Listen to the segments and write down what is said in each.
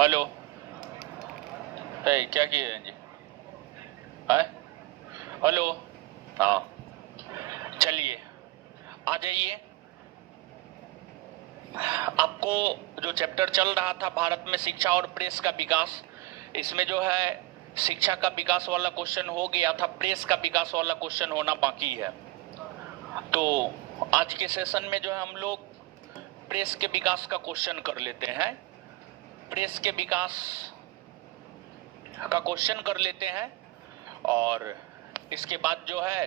Hello. क्या किए हैं जी? है? हेलो। हाँ, चलिए आ जाइए। आपको जो चैप्टर चल रहा था भारत में शिक्षा और प्रेस का विकास, इसमें जो है शिक्षा का विकास वाला क्वेश्चन हो गया था, प्रेस का विकास वाला क्वेश्चन होना बाकी है। तो आज के सेशन में जो है हम लोग प्रेस के विकास का क्वेश्चन कर लेते हैं। प्रेस के विकास का क्वेश्चन कर लेते हैं और इसके बाद जो है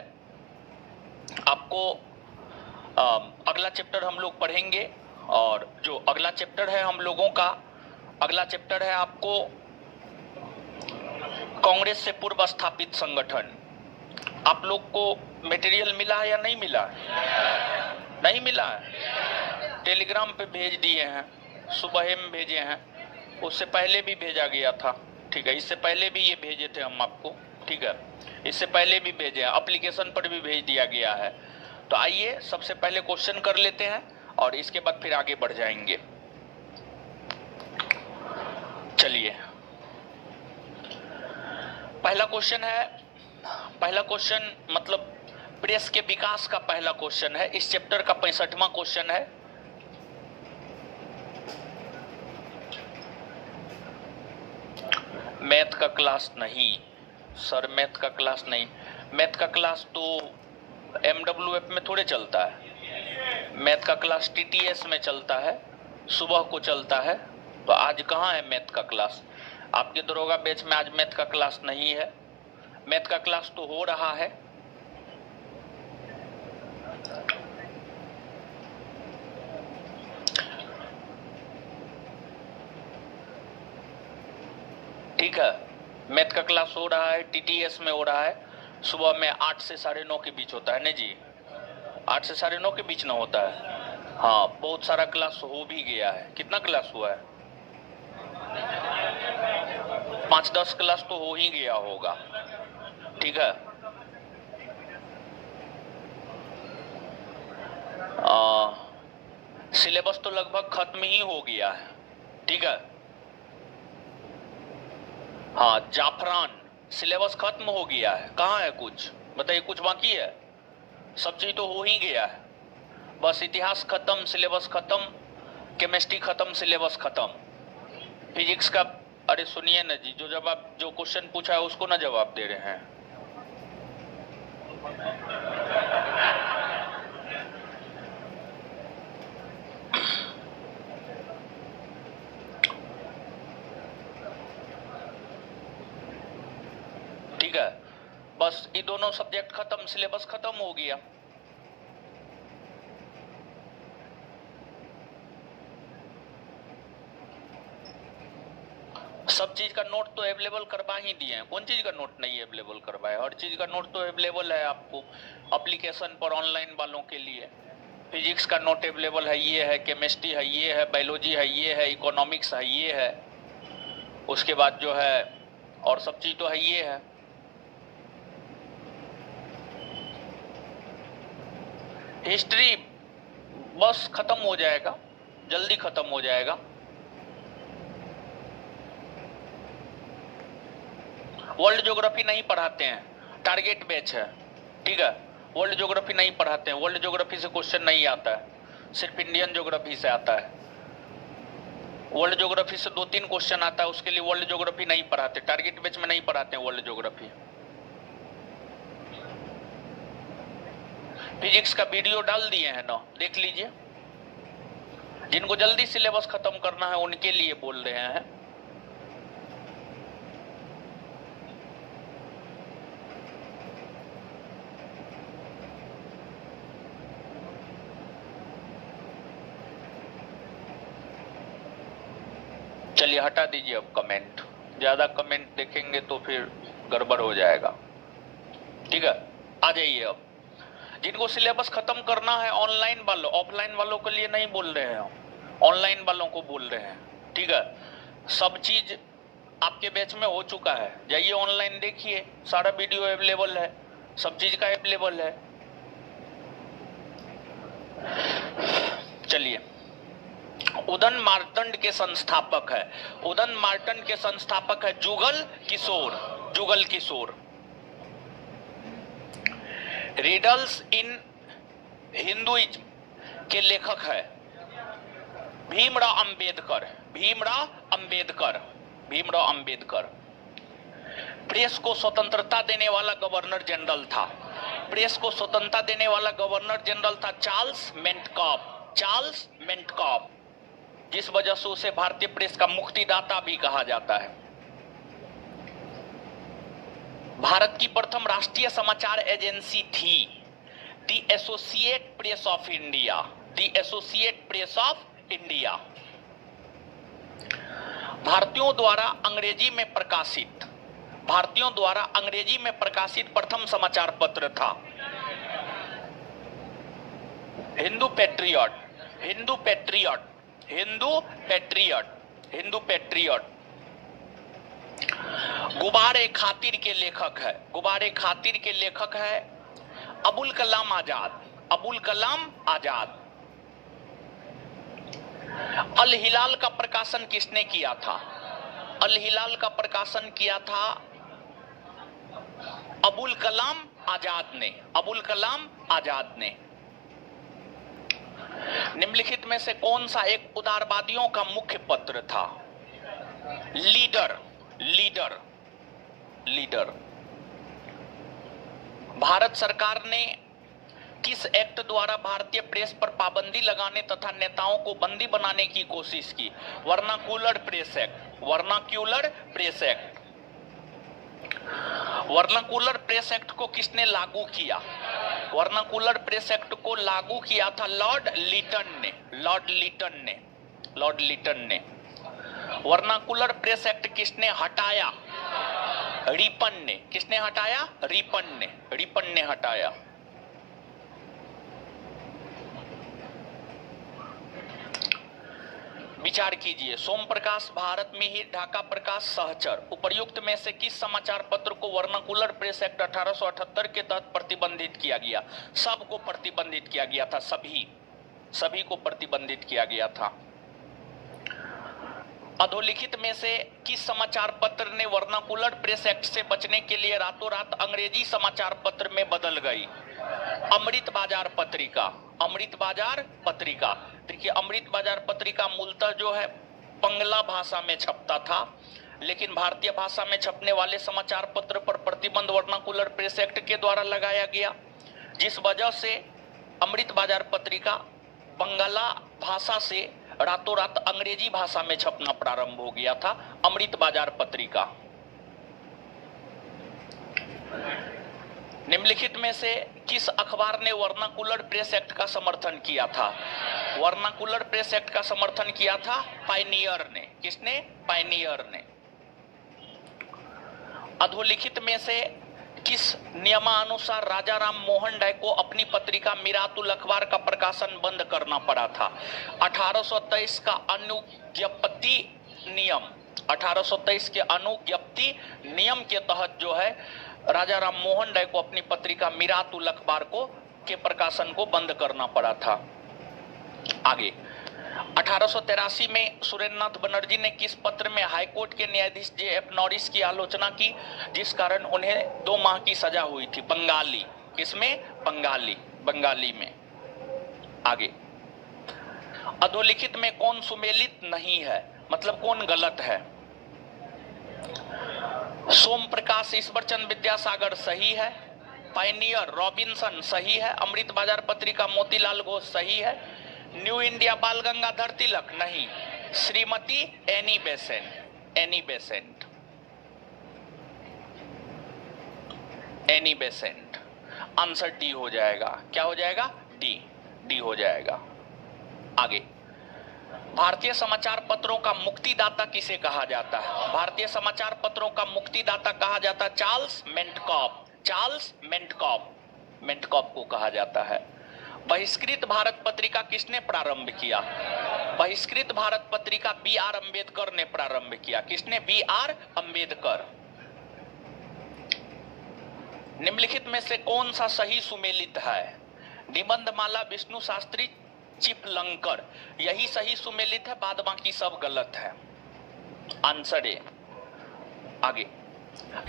आपको अगला चैप्टर हम लोग पढ़ेंगे। और जो अगला चैप्टर है हम लोगों का, अगला चैप्टर है आपको कांग्रेस से पूर्व स्थापित संगठन। आप लोग को मटेरियल मिला है या नहीं मिला? नहीं मिला है? टेलीग्राम पे भेज दिए हैं, सुबह में भेजे हैं, उससे पहले भी भेजा गया था। ठीक है, इससे पहले भी ये भेजे थे हम आपको। ठीक है, इससे पहले भी भेजे हैं, एप्लीकेशन पर भी भेज दिया गया है। तो आइए सबसे पहले क्वेश्चन कर लेते हैं और इसके बाद फिर आगे बढ़ जाएंगे। चलिए, पहला क्वेश्चन है, पहला क्वेश्चन मतलब प्रेस के विकास का पहला क्वेश्चन है। इस चैप्टर का 65वां क्वेश्चन है। मैथ का क्लास नहीं सर, मैथ का क्लास नहीं। मैथ का क्लास तो MWF में थोड़े चलता है, मैथ का क्लास TTS में चलता है, सुबह को चलता है। तो आज कहाँ है मैथ का क्लास? आपके दरोगा बैच में आज मैथ का क्लास नहीं है। मैथ का क्लास तो हो रहा है। ठीक है, मैथ का क्लास हो रहा है, TTS में हो रहा है। सुबह में 8 से 9:30 के बीच होता है ना जी? 8 से 9:30 के बीच ना होता है? हाँ, बहुत सारा क्लास हो भी गया है। कितना क्लास हुआ है? 5-10 क्लास तो हो ही गया होगा। ठीक है, सिलेबस तो लगभग खत्म ही हो गया है। ठीक है, हाँ, जाफरान सिलेबस खत्म हो गया है। कहाँ है कुछ बताइए, कुछ बाकी है? सब चीज तो हो ही गया है। बस इतिहास खत्म, सिलेबस खत्म, केमिस्ट्री खत्म, सिलेबस खत्म, फिजिक्स का। अरे सुनिए ना जी, जो क्वेश्चन पूछा है उसको ना जवाब दे रहे हैं। ठीक है, बस ये दोनों सब्जेक्ट खत्म, सिलेबस खत्म हो गया। सब चीज का नोट तो अवेलेबल करवा ही दिए हैं। कौन चीज का नोट नहीं अवेलेबल करवाए? हर चीज का नोट तो अवेलेबल है आपको एप्लीकेशन पर, ऑनलाइन वालों के लिए। फिजिक्स का नोट अवेलेबल है, ये है, केमिस्ट्री है, ये है, बायोलॉजी है, ये है, इकोनॉमिक्स है, ये है, उसके बाद जो है और सब चीज तो है, ये है। हिस्ट्री बस खत्म हो जाएगा, जल्दी खत्म हो जाएगा। वर्ल्ड ज्योग्राफी नहीं पढ़ाते हैं, टारगेट बैच है। ठीक है, वर्ल्ड ज्योग्राफी नहीं पढ़ाते हैं, वर्ल्ड ज्योग्राफी से क्वेश्चन नहीं आता है, सिर्फ इंडियन ज्योग्राफी से आता है। वर्ल्ड ज्योग्राफी से 2-3 क्वेश्चन आता है, उसके लिए वर्ल्ड ज्योग्राफी नहीं पढ़ाते, टारगेट बैच में नहीं पढ़ाते हैं वर्ल्ड ज्योग्राफी। फिजिक्स का वीडियो डाल दिए हैं ना, देख लीजिए। जिनको जल्दी सिलेबस खत्म करना है उनके लिए बोल रहे हैं। चलिए हटा दीजिए अब कमेंट, ज्यादा कमेंट देखेंगे तो फिर गड़बड़ हो जाएगा। ठीक है, आ जाइए अब। जिनको सिलेबस खत्म करना है ऑनलाइन वालों, ऑफलाइन वालों के लिए नहीं बोल रहे हैं, ऑनलाइन वालों को बोल रहे हैं। ठीक है, सब चीज आपके बैच में हो चुका है, जाइए ऑनलाइन देखिए, सारा वीडियो अवेलेबल है, सब चीज का अवेलेबल है। चलिए, उदयन मार्तंड के संस्थापक है, उदयन मार्तंड के संस्थापक है Jugal Kishore, Jugal Kishore. Riddles in Hinduism के लेखक है भीमराव अंबेडकर, भीमराव अंबेडकर, भीमराव अंबेडकर। प्रेस को स्वतंत्रता देने वाला गवर्नर जनरल था, प्रेस को स्वतंत्रता देने वाला गवर्नर जनरल था चार्ल्स मेंटकॉफ, चार्ल्स मेंटकॉफ, जिस वजह से उसे भारतीय प्रेस का मुक्तिदाता भी कहा जाता है। भारत की प्रथम राष्ट्रीय समाचार एजेंसी थी the Associate Press of India, the Associate Press of India. भारतीयों द्वारा अंग्रेजी में प्रकाशित, भारतीयों द्वारा अंग्रेजी में प्रकाशित प्रथम समाचार पत्र था Hindu patriot, Hindu patriot, Hindu patriot, Hindu patriot. गुबारे खातिर के लेखक है, गुबारे खातिर के लेखक है अबुल कलाम आजाद, अबुल कलाम आजाद। अल हिलाल का प्रकाशन किसने किया था? अल हिलाल का प्रकाशन किया था अबुल कलाम आजाद ने, अबुल कलाम आजाद ने। निम्नलिखित में से कौन सा एक उदारवादियों का मुख्य पत्र था? Leader, leader, leader. भारत सरकार ने किस एक्ट द्वारा भारतीय प्रेस पर पाबंदी लगाने तथा नेताओं को बंदी बनाने की कोशिश की? Vernacular press act, vernacular press act. Vernacular press act को किसने लागू किया? वर्नाक्यूलर प्रेस एक्ट को लागू किया था लॉर्ड लिटन ने, लॉर्ड लिटन ने, लॉर्ड लिटन ने। वर्नाक्यूलर प्रेस एक्ट किसने हटाया? रिपन ने। किसने हटाया? रिपन ने, रिपन ने हटाया। विचार कीजिए। सोम प्रकाश भारत में ही, ढाका प्रकाश सहचर। उपर्युक्त में से किस समाचार पत्र को वर्नाक्यूलर प्रेस एक्ट 1878 के तहत प्रतिबंधित किया गया? सबको प्रतिबंधित किया गया था, सभी, सभी को प्रतिबंधित किया गया था। अधोलिखित में से किस समाचार पत्र ने वर्नाक्यूलर प्रेस एक्ट से बचने के लिए रातों रात अंग्रेजी समाचार पत्र में बदल गई? अमृत बाजार पत्रिका, अमृत बाजार पत्रिका। देखिए, अमृत बाजार पत्रिका मूलतः जो है बंगला भाषा में छपता था, लेकिन भारतीय भाषा में छपने वाले समाचार पत्र पर प्रतिबंध वर्नाक्यूलर प्रेस एक्ट के द्वारा लगाया गया, जिस वजह से अमृत बाजार पत्रिका बंगला भाषा से रातों रात अंग्रेजी भाषा में छपना प्रारंभ हो गया था। अमृत बाजार पत्रिका। निम्नलिखित में से किस अखबार ने वर्नाक्यूलर प्रेस एक्ट का समर्थन किया था? वर्नाक्यूलर प्रेस एक्ट का समर्थन किया था पायनियर ने। किसने? पायनियर ने। अधोलिखित में से किस नियमानुसार राजा राम मोहन राय को अपनी पत्रिका मिरातुल अखबार का प्रकाशन बंद करना पड़ा था? 1823 का अनुज्ञप्ति नियम, 1823 के अनुज्ञप्ति नियम के तहत जो है राजा राम मोहन राय को अपनी पत्रिका मिरातुल अखबार को के प्रकाशन को बंद करना पड़ा था। आगे 1883 में सुरेंद्रनाथ बनर्जी ने किस पत्र में हाईकोर्ट के न्यायाधीश जे.एफ. नॉरिस की आलोचना की, जिस कारण उन्हें 2 माह की सजा हुई थी? बंगाली। किसमें? बंगाली, बंगाली में। आगे अधोलिखित में कौन सुमेलित नहीं है, मतलब कौन गलत है? सोम प्रकाश ईश्वरचंद्र विद्यासागर सही है, पायनियर रॉबिन्सन सही है, अमृत बाजार पत्रिका मोतीलाल घोष सही है, न्यू इंडिया बाल गंगाधर तिलक नहीं, Shrimati Annie Besant, Annie Besant, Annie Besant. Answer D हो जाएगा। क्या हो जाएगा? डी, डी हो जाएगा। आगे भारतीय समाचार पत्रों का मुक्तिदाता किसे कहा जाता है? भारतीय समाचार पत्रों का मुक्तिदाता कहा जाता है चार्ल्स मेंटकॉफ, चार्ल्स मेंटकॉफ, मेंटकॉफ को कहा जाता है। बहिष्कृत भारत पत्रिका किसने प्रारंभ किया? बहिष्कृत भारत पत्रिका बी.आर. अंबेडकर ने प्रारंभ किया। किसने? बी.आर. अंबेडकर। निम्नलिखित में से कौन सा सही सुमेलित है? निबंधमाला विष्णु शास्त्री चिपलंकर, यही सही सुमेलित है, बाद बाकी सब गलत है। Answer A. आगे,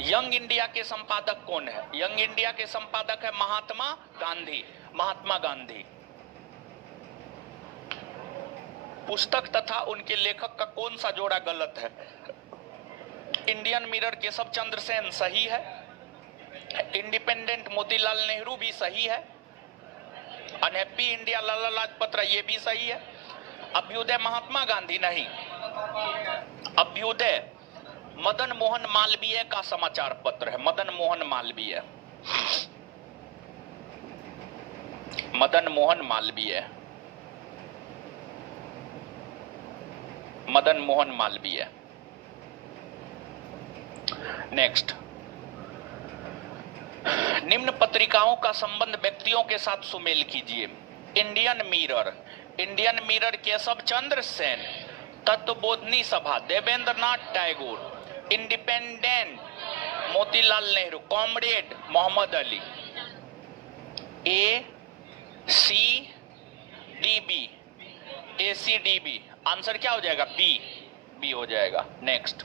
यंग इंडिया के संपादक कौन है? यंग इंडिया के संपादक है महात्मा गांधी। महात्मा गांधी। पुस्तक तथा उनके लेखक का कौन सा जोड़ा गलत है? इंडियन मिरर केशव चंद्र सेन सही है, इंडिपेंडेंट मोतीलाल नेहरू भी सही है, अनहैप्पी इंडिया लाला लाजपत राय ये भी सही है, अभ्युदय महात्मा गांधी नहीं, अभ्युदय मदन मोहन मालवीय का समाचार पत्र है। मदन मोहन मालवीय, मदन मोहन मालवीय, मदन मोहन मालवीय। नेक्स्ट, निम्न पत्रिकाओं का संबंध व्यक्तियों के साथ सुमेल कीजिए। Indian Mirror, Indian Mirror Keshav Chandra Sen, Tattvabodhini Sabha Devendra Nath Tagore, Independent Motilal Nehru, Comrade Mohammad Ali. A C D B, A C D B, answer क्या हो जाएगा? बी, बी हो जाएगा। नेक्स्ट,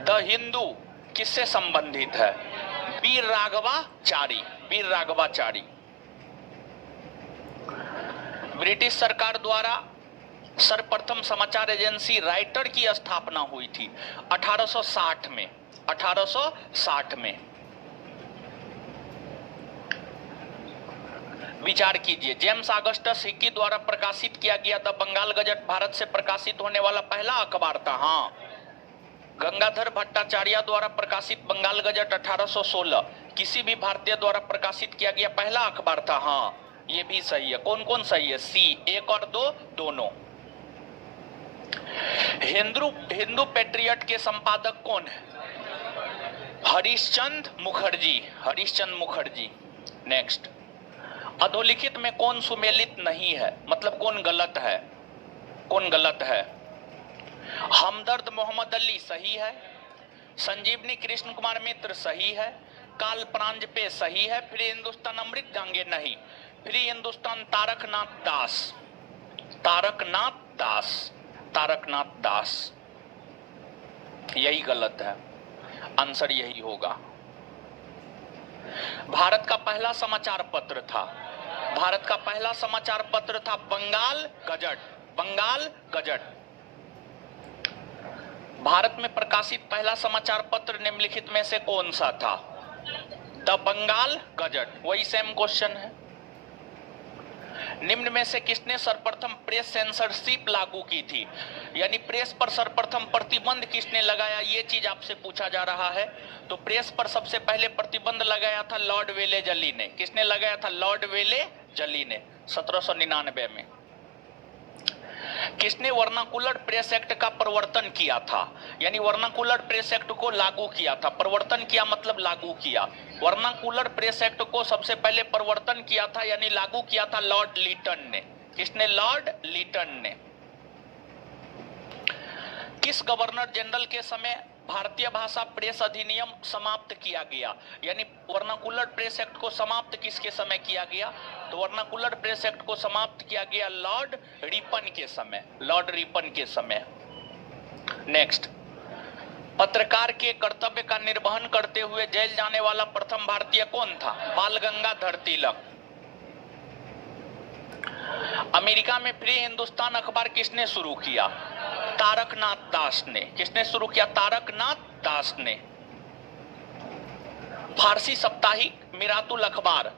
द हिंदू किससे संबंधित है? वीर राघवाचारी, वीर राघवाचारी। ब्रिटिश सरकार द्वारा सर्वप्रथम समाचार एजेंसी राइटर की स्थापना हुई थी 1860 में, 1860 में। विचार कीजिए, जेम्स ऑगस्टस हिकी द्वारा प्रकाशित किया गया द बंगाल गजट भारत से प्रकाशित होने वाला पहला अखबार था। हाँ, गंगाधर भट्टाचार्य द्वारा प्रकाशित बंगाल गजट 1816 किसी भी भारतीय द्वारा प्रकाशित किया गया पहला अखबार था। हाँ, ये भी सही है। कौन कौन सही है? सी, एक और दो दोनों। हिंदू पेट्रियट के संपादक कौन है? हरीशचंद्र मुखर्जी, हरीशचंद्र मुखर्जी। नेक्स्ट, अधोलिखित में कौन सुमेलित नहीं है, मतलब कौन गलत है? कौन गलत है? हमदर्द मोहम्मद अली सही है, संजीवनी कृष्ण कुमार मित्र सही है, काल प्रांजपे सही है, फ्री हिंदुस्तान अमृत गांगे नहीं, फ्री हिंदुस्तान तारकनाथ दास, तारकनाथ दास, तारकनाथ दास, यही गलत है। आंसर यही होगा। भारत का पहला समाचार पत्र था, भारत का पहला समाचार पत्र था बंगाल गजट, बंगाल गजट। भारत में प्रकाशित पहला समाचार पत्र निम्नलिखित में से कौन सा था? द बंगाल गजट, वही सेम क्वेश्चन है। निम्न में से किसने सर्वप्रथम प्रेस सेंसरशिप लागू की थी? यानी प्रेस पर सर्वप्रथम प्रतिबंध किसने लगाया, ये चीज आपसे पूछा जा रहा है। तो प्रेस पर सबसे पहले प्रतिबंध लगाया था लॉर्ड वेले जली ने। किसने लगाया था? लॉर्ड वेले जली ने 1799 में। किसने वर्नाकुलर प्रेस एक्ट का प्रवर्तन किया था? यानी वर्नाकुलर प्रेस एक्ट को लागू किया था। प्रवर्तन किया मतलब लागू किया। वर्नाकुलर प्रेस एक्ट को सबसे पहले प्रवर्तन किया था यानी लागू किया था लॉर्ड लीटन ने। किसने? लॉर्ड लीटन ने। किस गवर्नर जनरल के समय भारतीय भाषा प्रेस अधिनियम समाप्त किया गया? यानी वर्नाकुलर प्रेस एक्ट को समाप्त किसके समय किया गया? तो वर्नाकुलर प्रेस एक्ट को समाप्त किया गया लॉर्ड रिपन के समय, लॉर्ड रिपन के समय। नेक्स्ट, पत्रकार के कर्तव्य का निर्वहन करते हुए जेल जाने वाला प्रथम भारतीय कौन था? बाल गंगाधर तिलक। अमेरिका में फ्री हिंदुस्तान अखबार किसने शुरू किया? तारकनाथ दास ने। किसने शुरू किया? तारकनाथ दास ने। फारसी साप्ताहिक मिरातुल अखबार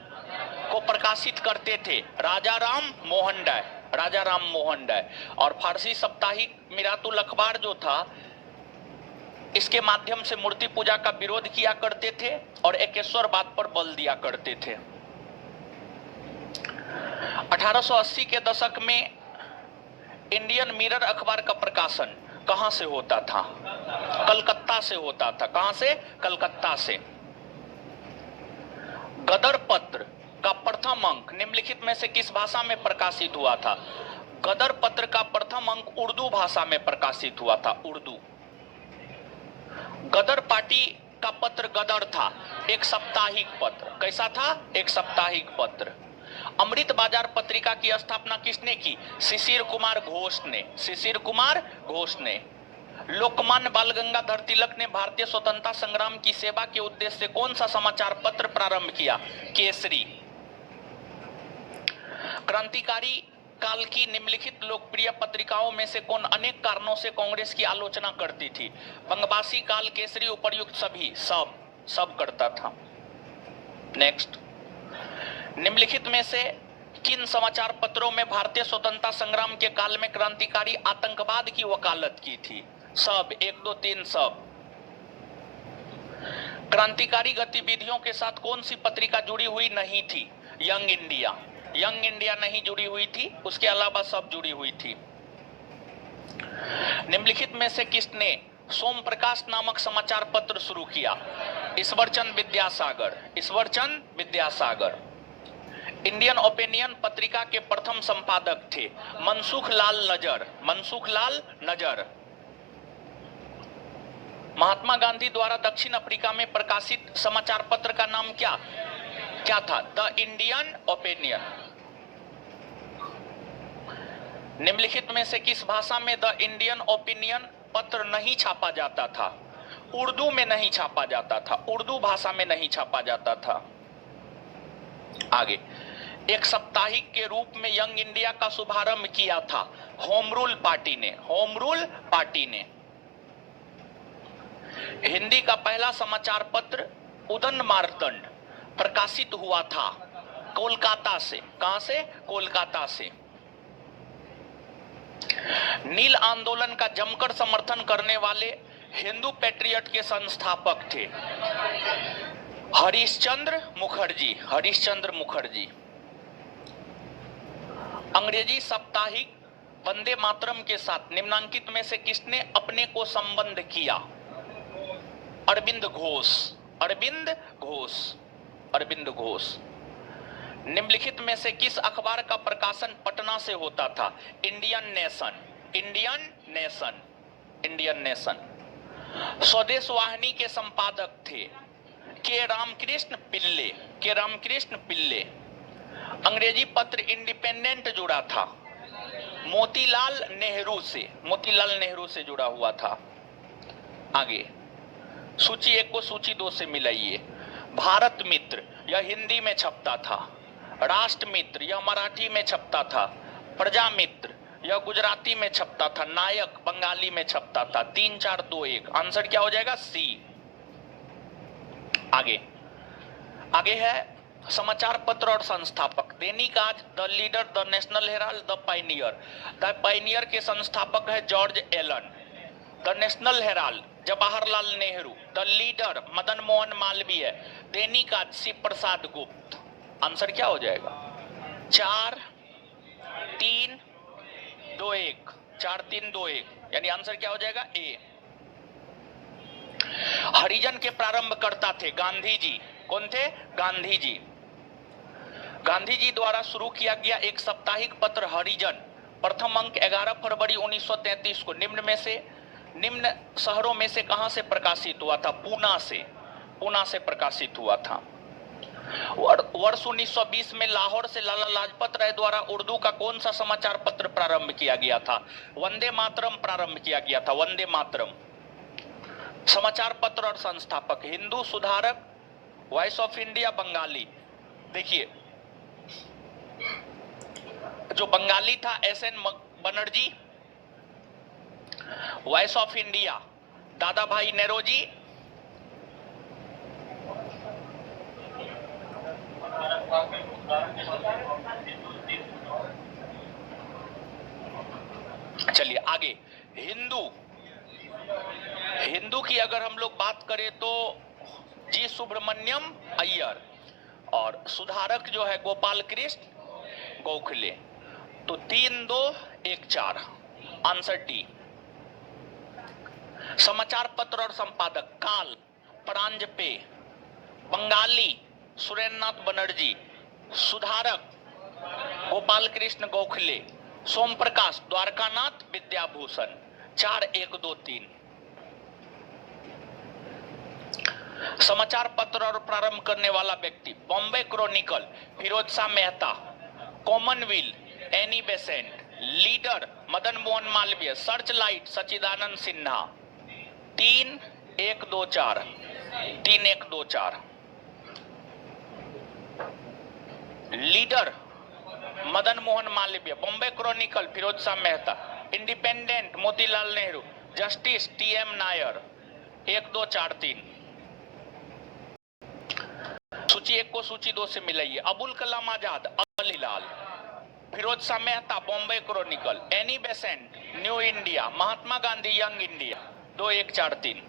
को प्रकाशित करते थे राजा राम मोहन राय, राजा राम मोहन राय। और फारसी साप्ताहिक मिरातुल अखबार जो था इसके माध्यम से मूर्ति पूजा का विरोध किया करते थे और एकेश्वरवाद पर बल दिया करते थे। 1880 के दशक में इंडियन मिरर अखबार का प्रकाशन कहां से होता था? कलकत्ता से होता था। कहां से? कलकत्ता से। गदर पत्र का प्रथम अंक निम्नलिखित में से किस भाषा में प्रकाशित हुआ था? गदर पत्र का प्रथम अंक उर्दू भाषा में प्रकाशित हुआ था, उर्दू। गदर पार्टी का पत्र गदर था, एक साप्ताहिक पत्र। कैसा था? एक साप्ताहिक पत्र। अमृत बाजार पत्रिका की स्थापना किसने की? शिशिर कुमार घोष ने। शिशिर कुमार घोष ने। लोकमान्य बाल गंगाधर तिलक ने भारतीय स्वतंत्रता संग्राम की सेवा के उद्देश्य से कौन सा समाचार पत्र प्रारंभ किया? केसरी। क्रांतिकारी काल की निम्नलिखित लोकप्रिय पत्रिकाओं में से कौन अनेक कारणों से कांग्रेस की आलोचना करती थी? बंगवासी, काल, केसरी, उपर्युक्त सभी। सब करता था। नेक्स्ट, निम्नलिखित में से किन समाचार पत्रों में भारतीय स्वतंत्रता संग्राम के काल में क्रांतिकारी आतंकवाद की वकालत की थी? सब। 1, 2, 3 सब। क्रांतिकारी गतिविधियों के साथ कौन सी पत्रिका जुड़ी हुई नहीं थी? Young India. यंग इंडिया नहीं जुड़ी हुई थी, उसके अलावा सब जुड़ी हुई थी। निम्नलिखित में से किसने सोम प्रकाश नामक समाचार पत्र शुरू किया? ईश्वरचंद विद्यासागर। ईश्वरचंद विद्यासागर। इंडियन ओपिनियन पत्रिका के प्रथम संपादक थे मनसुख लाल नजर। मनसुख लाल नजर। महात्मा गांधी द्वारा दक्षिण अफ्रीका में प्रकाशित समाचार पत्र का नाम क्या था? The Indian opinion. निम्नलिखित में से किस भाषा में द इंडियन ओपिनियन पत्र नहीं छापा जाता था? उर्दू में नहीं छापा जाता था। उर्दू भाषा में नहीं छापा जाता था। आगे, एक साप्ताहिक के रूप में यंग इंडिया का शुभारंभ किया था होम रूल पार्टी ने। होम रूल पार्टी ने। हिंदी का पहला समाचार पत्र उदन मार्तंड प्रकाशित हुआ था कोलकाता से। कहां से? कोलकाता से। नील आंदोलन का जमकर समर्थन करने वाले हिंदू पैट्रियट के संस्थापक थे हरिश्चंद्र मुखर्जी। हरिश्चंद्र मुखर्जी। अंग्रेजी साप्ताहिक वंदे मातरम के साथ निम्नांकित में से किसने अपने को संबंध किया? अरविंद घोष। अरविंद घोष। अरविंद घोष। निम्नलिखित में से किस अखबार का प्रकाशन पटना से होता था? Indian nation. Indian nation. Indian nation. स्वदेश वाहिनी के संपादक थे के रामकृष्ण पिल्ले। के रामकृष्ण पिल्ले। अंग्रेजी पत्र इंडिपेंडेंट जुड़ा था मोतीलाल नेहरू से। मोतीलाल नेहरू से जुड़ा हुआ था। आगे, सूची 1 को सूची 2 से मिलाइए। भारत मित्र यह हिंदी में छपता था। राष्ट्र मित्र यह मराठी में छपता था। प्रजा मित्र यह गुजराती में छपता था। नायक बंगाली में छपता था। 3, 4, 2, 1। आंसर क्या हो जाएगा? सी। आगे है समाचार पत्र और संस्थापक। Dainik Aaj, the Leader, the National Herald, the Pioneer. The Pioneer के संस्थापक है George Allen. The National Herald Jawaharlal Nehru. The Leader Madan Mohan Malviya. Dainik Aaj Shiv प्रसाद गुप्त। आंसर क्या हो जाएगा? 4, 3, 2, 1। 4, 3, 2, 1 यानी आंसर क्या हो जाएगा? ए। हरिजन के प्रारंभकर्ता थे गांधी जी। कौन थे? गांधी जी। गांधी जी द्वारा शुरू किया गया एक साप्ताहिक पत्र हरिजन प्रथम अंक 11 फरवरी 1933 को निम्न शहरों में से कहां से प्रकाशित हुआ था? पूना से। पूना से प्रकाशित हुआ था। वर्ष 1920 में लाहौर से लाला लाजपत राय द्वारा उर्दू का कौन सा समाचार पत्र प्रारंभ किया गया था? वंदे मातरम प्रारंभ किया गया था। वंदे मातरम। समाचार पत्र और संस्थापक हिंदू, सुधारक, वॉइस ऑफ इंडिया, बंगाली। देखिए, जो बंगाली था SN Banerjee. Voice of India Dadabhai नेरोजी। चलिए आगे, हिंदू की अगर हम लोग बात करें तो जी सुब्रमण्यम अय्यर और सुधारक जो है गोपाल कृष्ण गोखले। तो 3, 2, 1, 4 आंसर डी। समाचार पत्र और संपादक काल परांजपे, बंगाली सुरेंद्रनाथ बनर्जी, सुधारक गोपाल कृष्ण गोखले, सोम प्रकाश द्वारकानाथ विद्याभूषण। 4, 1, 2, 3। समाचार पत्र और प्रारंभ करने वाला व्यक्ति Bombay Chronicle Firoz Shah Mehta. Commonwealth Annie Besant, Leader Madan Mohan Malaviya, Search Light Sachchidanand Sinha. 3 1 2 4 3 1 2 4। Leader Madan Mohan Malaviya, Bombay Chronicle Firoz Shah Mehta, Independent Motilal Nehru, Justice TM Nair. 1 2 4 3। सूची 1 को सूची 2 से मिलाइए। Abul Kalam Azad Al Hilal, Firoz Shah Mehta Bombay Chronicle, Annie Besant New India, Mahatma Gandhi Young India. 2 1 4 3।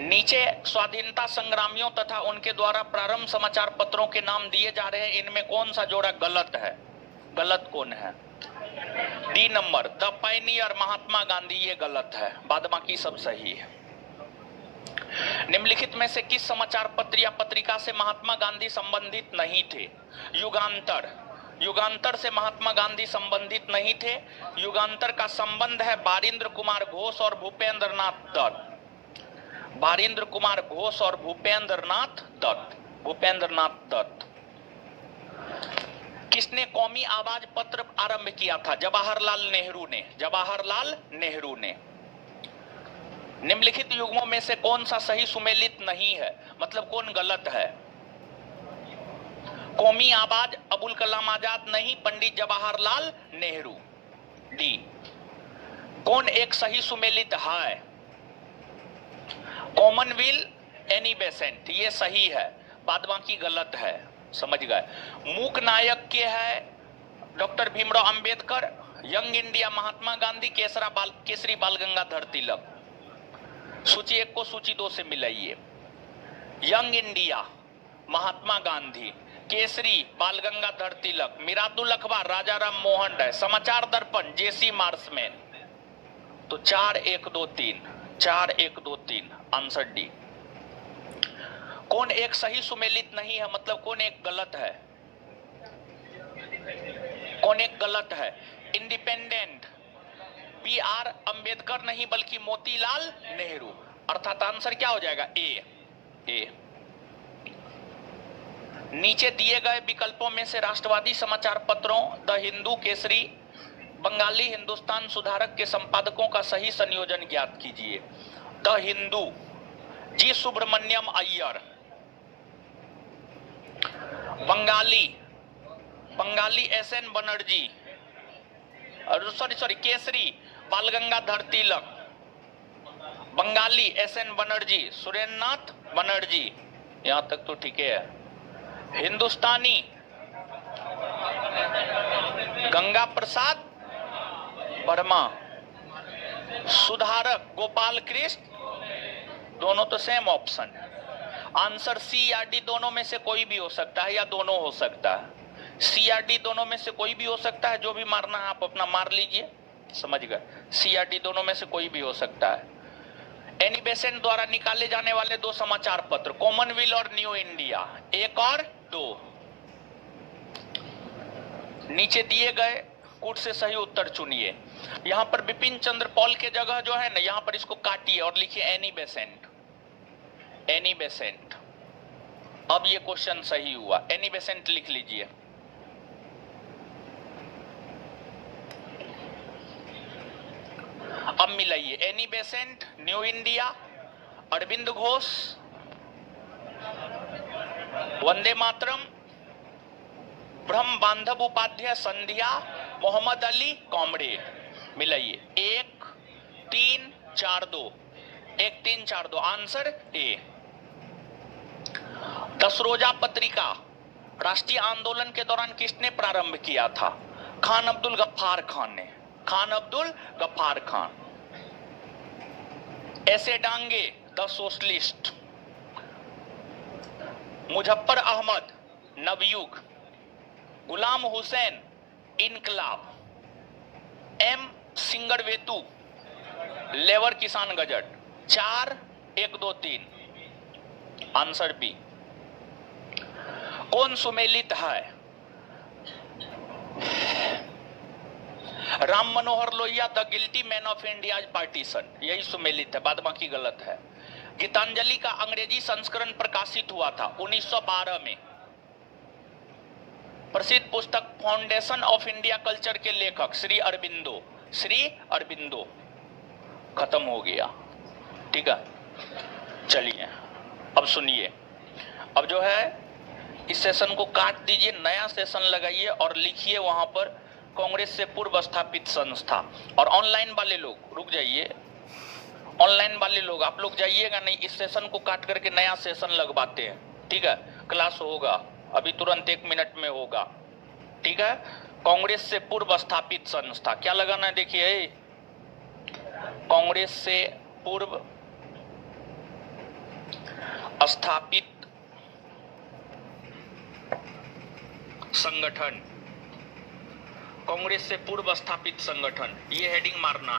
नीचे स्वाधीनता संग्रामियों तथा उनके द्वारा प्रारंभ समाचार पत्रों के नाम दिए जा रहे हैं, इनमें कौन सा जोड़ा गलत है? गलत कौन है? D number, the Pioneer Mahatma Gandhi, ये गलत है, बाद बाकी सब सही है। निम्नलिखित में से किस समाचार पत्र या पत्रिका से महात्मा गांधी संबंधित नहीं थे? युगांतर, युगांतर से महात्मा गांधी संबंधित नहीं थे। युगांतर का संबंध है बारिंद्र कुमार घोष और भूपेंद्र नाथ दत्त। बारिंद्र कुमार घोष और भूपेंद्र नाथ दत्त। भूपेंद्र नाथ दत्त। किसने कौमी आवाज पत्र आरंभ किया था? जवाहरलाल नेहरू ने। जवाहरलाल नेहरू ने। निम्नलिखित युग्मों में से कौन सा सही सुमेलित नहीं है, मतलब कौन गलत है? कौमी आवाज अबुल कलाम आजाद नहीं, पंडित जवाहरलाल नेहरू। डी। कौन एक सही सुमेलित है? कॉमनवेल्थ एनी बेसेंट, ये सही है, बाद बाकी गलत है। समझ गए? मूक नायक के है doctor Bhimrao Ambedkar, Young India Mahatma Gandhi, Kesari Bal Gangadhar Tilak. सूची 1 को सूची 2 से मिलाइए। यंग इंडिया महात्मा गांधी, केसरी बाल गंगाधर तिलक, मिरादुल अखबार राजा राम मोहन राय, समाचार दर्पण JC मार्समैन। तो 4 1 2 3, 4 1 2 3, आंसर डी। कौन एक सही सुमेलित नहीं है, मतलब कौन एक गलत है? कौन एक गलत है? इंडिपेंडेंट BR अंबेडकर नहीं बल्कि मोतीलाल नेहरू, अर्थात आंसर क्या हो जाएगा? ए। नीचे दिए गए विकल्पों में से राष्ट्रवादी समाचार पत्रों द हिंदू, केसरी, बंगाली हिंदुस्तान सुधारक के संपादकों का सही संयोजन ज्ञात कीजिए। The Hindu G Subramania Iyer, Bengalee SN Banerjee, sorry Kesari Bal Gangadhar Tilak, Bengali SN Banerjee Surendranath Banerjee, यहां तक तो ठीक है। हिंदुस्तानी गंगा प्रसाद वर्मा, सुधारक गोपाल कृष्ण, दोनों तो सेम ऑप्शन है। आंसर C या D दोनों में से कोई भी हो सकता है या दोनों हो सकता है। C या D दोनों में से कोई भी हो सकता है, जो भी मारना है आप अपना मार लीजिए। समझ गए? C या D दोनों में से कोई भी हो सकता है। एनी बेसेंट द्वारा निकाले जाने वाले 2 समाचार पत्र, कॉमनवेल्थ और न्यू इंडिया, 1 और 2। नीचे दिए गए कूट से सही उत्तर चुनिए। यहां पर बिपिन चंद्र पॉल के जगह जो है ना, यहां पर इसको काटिए और लिखिए एनी बेसेंट। Annie Besant. अब ये क्वेश्चन सही हुआ, एनी बेसेंट लिख लीजिए। अब मिलाइए। Annie Besant, New India, Arvind Ghosh, Vande Mataram, Brahma Bandhav Upadhyay Sandhya, Mohammad Ali Comrade. मिलाइए। 1 3 4 2, 1 3 4 2, आंसर ए। 10 रोजा पत्रिका राष्ट्रीय आंदोलन के दौरान किसने प्रारंभ किया था? खान अब्दुल गफ्फार खान ने। खान अब्दुल गफ्फार खान। ऐसे Dange The Socialist, Muzaffar Ahmad Navyug, Ghulam Hussain Inqilab, M Singaravelu Labour Kisan Gazette. 4 1 2 3, answer B. कौन सुमेलित है? Ram Manohar Lohia The Guilty Men of India Partition, यही सुमेलित है, बाद बाकी गलत है। गीतांजलि का अंग्रेजी संस्करण प्रकाशित हुआ था 1912 में। प्रसिद्ध पुस्तक फाउंडेशन ऑफ इंडिया कल्चर के लेखक श्री अरबिंदो खत्म हो गया। ठीक है, चलिए अब सुनिए। अब जो है इस सेशन को काट दीजिए, नया सेशन लगाइए और लिखिए वहां पर कांग्रेस से पूर्व स्थापित संस्था। और ऑनलाइन वाले लोग रुक जाइए, ऑनलाइन वाले लोग आप लोग जाइएगा नहीं, इस सेशन को काट करके नया सेशन लगवाते हैं। ठीक है, क्लास होगा अभी तुरंत 1 मिनट में होगा। ठीक है, कांग्रेस से पूर्व स्थापित संस्था क्या लगाना है, देखिए कांग्रेस से पूर्व स्थापित संगठन, कांग्रेस से पूर्व स्थापित संगठन, ये हेडिंग मारना।